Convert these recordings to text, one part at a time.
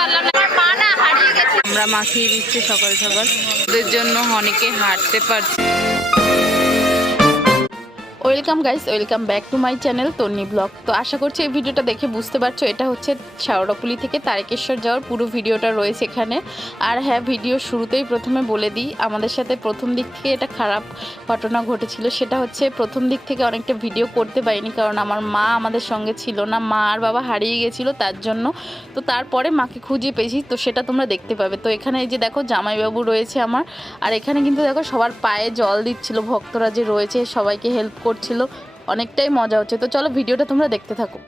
পারলাম না, আমার মা না হারিয়ে গেছে। আমরা মাখিয়ে দিচ্ছি সকাল সকাল, ওদের জন্য অনেকে হাঁটতে পারছে। Welcome guys, welcome back to my channel Tonni blog. তো আশা করছি এই ভিডিওটা দেখে বুঝতে পারছো এটা হচ্ছে শেওড়াফুলি থেকে তারকেশ্বর যাওয়ার পুরো ভিডিওটা রয়েছে এখানে। আর হ্যাঁ, ভিডিও শুরুতেই প্রথমে বলে দিই, আমাদের সাথে প্রথম দিক থেকে এটা খারাপ ঘটনা ঘটেছিল। সেটা হচ্ছে প্রথম দিক থেকে অনেকটা ভিডিও করতে পারিনি, কারণ আমার মা আমাদের সঙ্গে ছিল না, মা আর বাবা হারিয়ে গেছিলো তার জন্য। তো তারপরে মাকে খুঁজে পেয়েছি, তো সেটা তোমরা দেখতে পাবে। তো এখানে এই যে দেখো জামাইবাবু রয়েছে আমার, আর এখানে কিন্তু দেখো সবার পায়ে জল দিচ্ছিল, ভক্তরা যে রয়েছে সবাইকে হেল্প করছিল, অনেকটাই মজা হচ্ছে। তো চলো ভিডিওটা তোমরা দেখতে থাকো।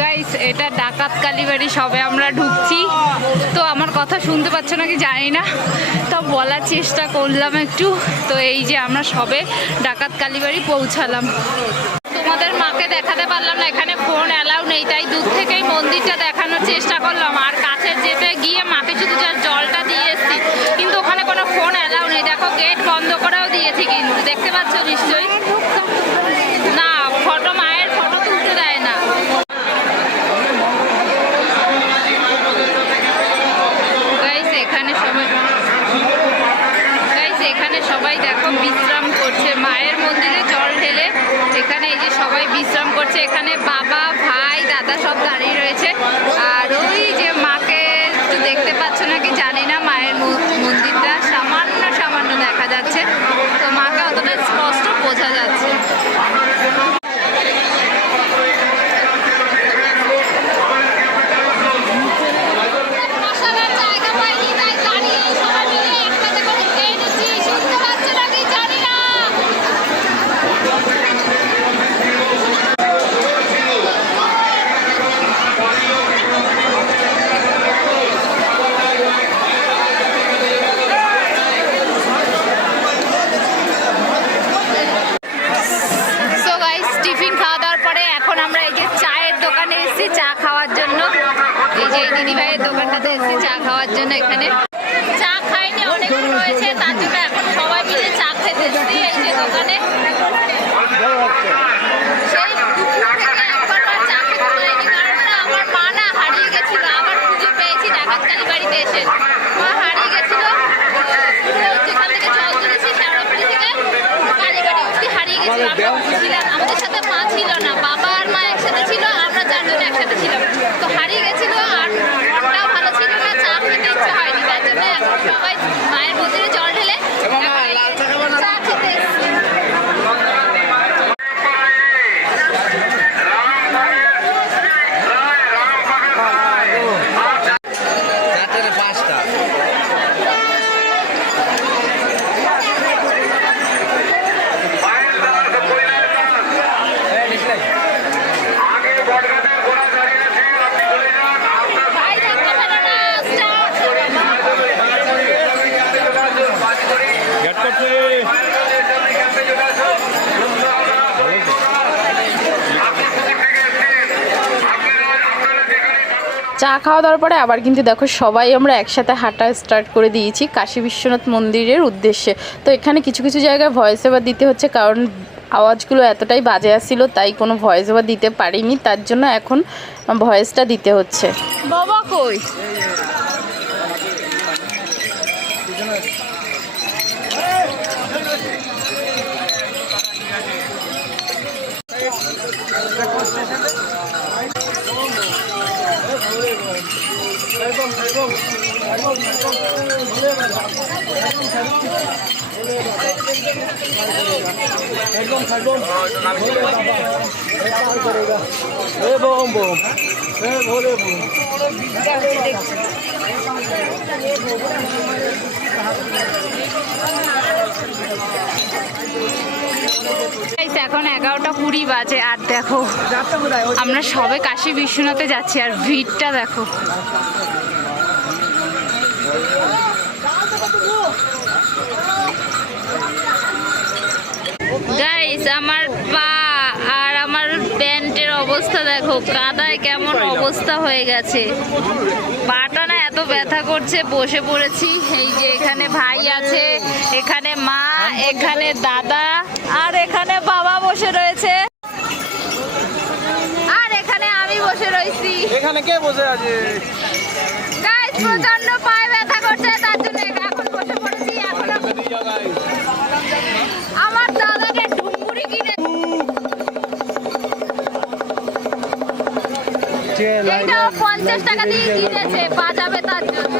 গাইস, এটা ডাকাত কালীবাড়ি, সবে আমরা ঢুকছি। তো আমার কথা শুনতে পাচ্ছ নাকি জানি না, তো বলার চেষ্টা করলাম একটু। তো এই যে আমরা সবে ডাকাত কালীবাড়ি পৌঁছালাম। তোমাদের মাকে দেখাতে পারলাম না, এখানে ফোন অ্যালাউ নেই, তাই দূর থেকেই মন্দিরটা দেখানোর চেষ্টা করলাম। আর কাছে যেতে গিয়ে মাকে শুধু জলটা দিয়ে এসছি, কিন্তু ওখানে কোনো ফোন অ্যালাউ নেই। দেখো গেট বন্ধ করেও দিয়েছি, কিন্তু দেখতে পাচ্ছ নিশ্চয়ই। না, ফটো, মায়ের ফটো তুলতে দেয় না। এখানে সবাই দেখো বিশ্রাম করছে, মায়ের মন্দিরে জল ঢেলে এখানে এই যে সবাই বিশ্রাম করছে। এখানে বাবা, ভাই, দাদা সব দাঁড়িয়ে রয়েছে। আর ওই যে মাকে একটু দেখতে পাচ্ছ নাকি জানি না, মায়ের মন্দিরটা সামান্য সামান্য দেখা যাচ্ছে, তো মাকে অতটা স্পষ্ট বোঝা যাচ্ছে। চা খাওয়ার জন্য, এই যে দিদি ভাইয়ের দোকানটাতে এসেছি চা খাওয়ার জন্য। এখানে চা খাইনি, অনেকক্ষণ হয়েছে, তার জন্য এখন সবাই মিলে চা খেতে এসেছি এই যে দোকানে। সেই দুপুর থেকে একবার চা খেতে পারিনি, কারণ না আমার মা না হারিয়ে গেছিল, আবার খুঁজে পেয়েছি ডাকাত কালীবাড়িতে এসে। মা হারিয়ে গেছিল, যেখান থেকে জল তুলেছি শেওড়াফুলি থেকে কালীবাড়ি অবধি হারিয়ে গেছিল। আমরা বুঝছিলাম, আমাদের সাথে মা ছিল না, বাবা আর মা একসাথে ছিল, আমরা চারজন একসাথে ছিলাম। তো হারিয়ে গেছিল, আর মনটাও ভালো ছিল না, চা খেতে ইচ্ছা হয়নি, তার জন্য এখন সবাই মায়ের মন্দিরে জল ঢেলে চা খেতে এসেছি। চা খাওয়া দাওয়ার পরে আবার কিন্তু দেখো সবাই আমরা একসাথে হাঁটা স্টার্ট করে দিয়েছি কাশী বিশ্বনাথ মন্দিরের উদ্দেশ্যে। তো এখানে কিছু কিছু জায়গায় ভয়েস ওভার দিতে হচ্ছে, কারণ আওয়াজগুলো এতটাই বাজে আসছিল, তাই কোনো ভয়েস ওভার দিতে পারিনি, তার জন্য এখন ভয়েসটা দিতে হচ্ছে। বাবা কই? এখন 11:20 বাজে, আর দেখো আমরা সবে কাশী বিশ্বনাথে যাচ্ছি, আর ভিড়টা দেখো। গাইস, আমার পা আর আমার প্যান্টের অবস্থা দেখো, কাদায় কেমন অবস্থা হয়ে গেছে। পাটা না এত ব্যথা করছে, বসে পড়েছি। এই যে এখানে ভাই আছে, এখানে মা, এখানে দাদা, আর এখানে বাবা বসে এখানে কে বসে আছে? গাইস প্রচন্ড পায়ে ব্যথা করছে, তার জন্য এখন বসে পড়েছি। আমার দাদাকে ঢুমুরি কিনে এটা 50 টাকা দিয়ে কিনেছে বাজাবে তার জন্য।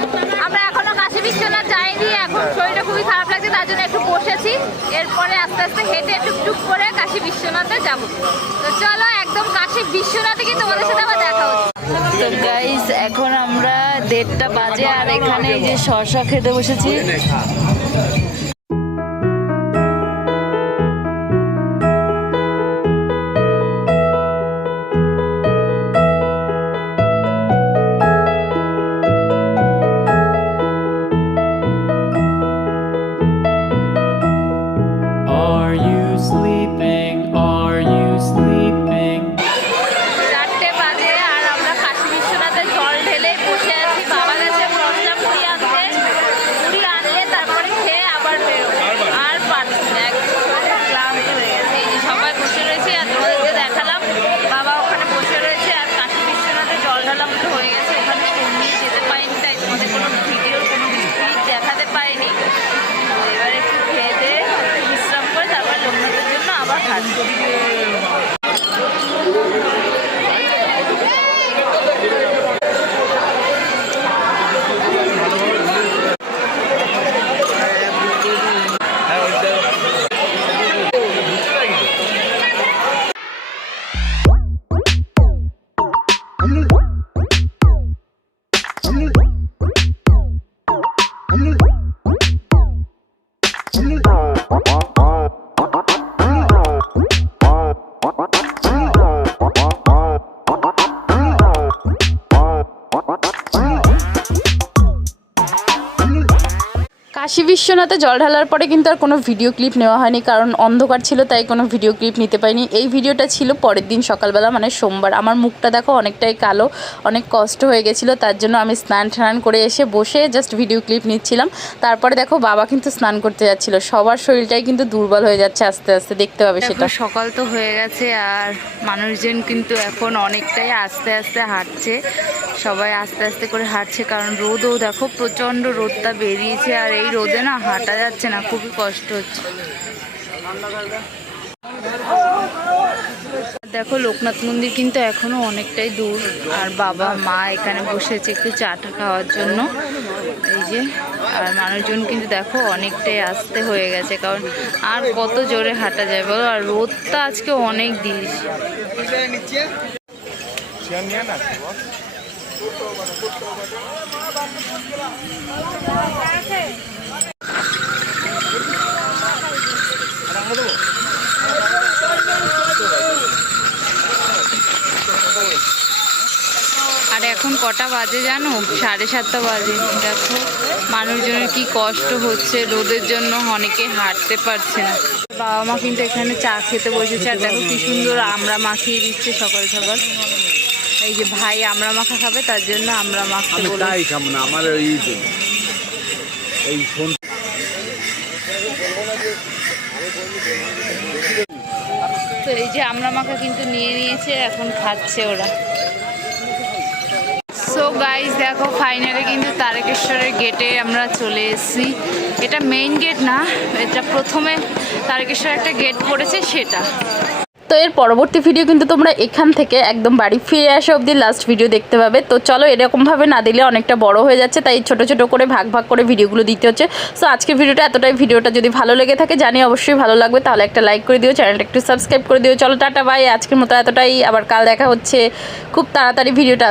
আমরা এখনো কাশী বিশ্বনাথ যাইনি, এখন শরীরটা খুবই খারাপ লাগছে, তার জন্য একটু বসেছি। এরপরে আস্তে আস্তে হেঁটে টুকটুক করে কাশী বিশ্বনাথে যাব। তো চলো একদম কাশী বিশ্বনাথে গিয়ে তোমাদের সাথে আবার দেখা হচ্ছে। তো গাইস এখন আমরা 1:30টা বাজে আর এখানে এই যে শসা খেতে বসেছি। Are you sleeping? Are you sleeping? 4টে বাজে আর আমরা কাশী বিশ্বনাথে জল ঢেলে বসে আছি। বাবা গেছে মশলা মুড়ি আনতে, মুড়ি আনলে তারপরে খেয়ে আবার বেরোবো। আর পারছি না, একদম শরীরটা ক্লান্ত হয়ে গেছে। এই যে সবাই বসে রয়েছে আর তোমাদেরকে দেখালাম, বাবা ওখানে বসে রয়েছে আর কাশী বিশ্বনাথে জল ঢালা মতো হয়ে গেছে। ওখানে ফোন নিয়ে যেতে পারিনি, তাই তোমাদের কোনো ভিডিওর কোনো ক্লিপ দেখাতে পারিনি। তো এবার একটু খেয়ে দিয়ে বিশ্রাম করে তারপর লোকনাথের জন্য আবার হাঁটবো। কাশী বিশ্বনাথে জল ঢালার পরে কিন্তু আর কোনো ভিডিও ক্লিপ নেওয়া হয়নি, কারণ অন্ধকার ছিল, তাই কোনো ভিডিও ক্লিপ নিতে পারিনি। এই ভিডিওটা ছিল পরের দিন সকালবেলা, মানে সোমবার। আমার মুখটা দেখো অনেকটাই কালো, অনেক কষ্ট হয়ে গেছিলো, তার জন্য আমি স্নান টান করে এসে বসে জাস্ট ভিডিও ক্লিপ নিচ্ছিলাম। তারপরে দেখো বাবা কিন্তু স্নান করতে যাচ্ছিল। সবার শরীরটাই কিন্তু দুর্বল হয়ে যাচ্ছে আস্তে আস্তে, দেখতে পাবে সেটা। সকাল তো হয়ে গেছে আর মানুষজন কিন্তু এখন অনেকটাই আস্তে আস্তে হাঁটছে, সবাই আস্তে আস্তে করে হাঁটছে, কারণ রোদও দেখো প্রচণ্ড রোদটা বেরিয়েছে আর এই রোদে না হাঁটা যাচ্ছে না, খুবই কষ্ট হচ্ছে। দেখো লোকনাথ মন্দির কিন্তু এখনো অনেকটাই দূর আর বাবা মা এখানে বসেছে একটু চাটা খাওয়ার জন্য। এই যে আর মানুষজন কিন্তু দেখো অনেকটাই আস্তে হয়ে গেছে, কারণ আর কত জোরে হাঁটা যায় বলো, আর রোদটা আজকে অনেক দিয়েছে। আর এখন কটা বাজে জানো? 7:30 বাজে। দেখো মানুষজনের কি কষ্ট হচ্ছে, রোদের জন্য অনেকে হাঁটতে পারছে না। বাবা মা কিন্তু এখানে চা খেতে বসেছে আর দেখো কি সুন্দর আমরা মাখিয়ে দিচ্ছে সকাল সকাল। এই যে ভাই আমরা মাখা খাবে, তার জন্য আমরা মাখতে বলেছি। তো এই যে আমরা মাখা কিন্তু নিয়ে নিয়েছে, এখন খাচ্ছে ওরা। সো গাইস দেখো ফাইনালি কিন্তু তারকেশ্বরের গেটে আমরা চলে এসেছি। এটা মেইন গেট না, এটা প্রথমে তারকেশ্বর একটা গেট পড়েছে সেটা। তো এর পরবর্তী ভিডিও কিন্তু তোমরা এখান থেকে একদম বাড়ি ফিরে আসা অবধি লাস্ট ভিডিও দেখতে পাবে। তো চলো এরকমভাবে না দিলে অনেকটা বড় হয়ে যাচ্ছে, তাই ছোট ছোট করে ভাগ ভাগ করে ভিডিওগুলো দিতে হচ্ছে। সো আজকের ভিডিওটা এতটাই। ভিডিওটা যদি ভালো লেগে থাকে জানি অবশ্যই ভালো লাগবে, তাহলে একটা লাইক করে দিও, চ্যানেলটা একটু সাবস্ক্রাইব করে দিও। চলো টাটা বাই, আজকের মতো এতটাই, আবার কাল দেখা হচ্ছে। খুব তাড়াতাড়ি ভিডিওটা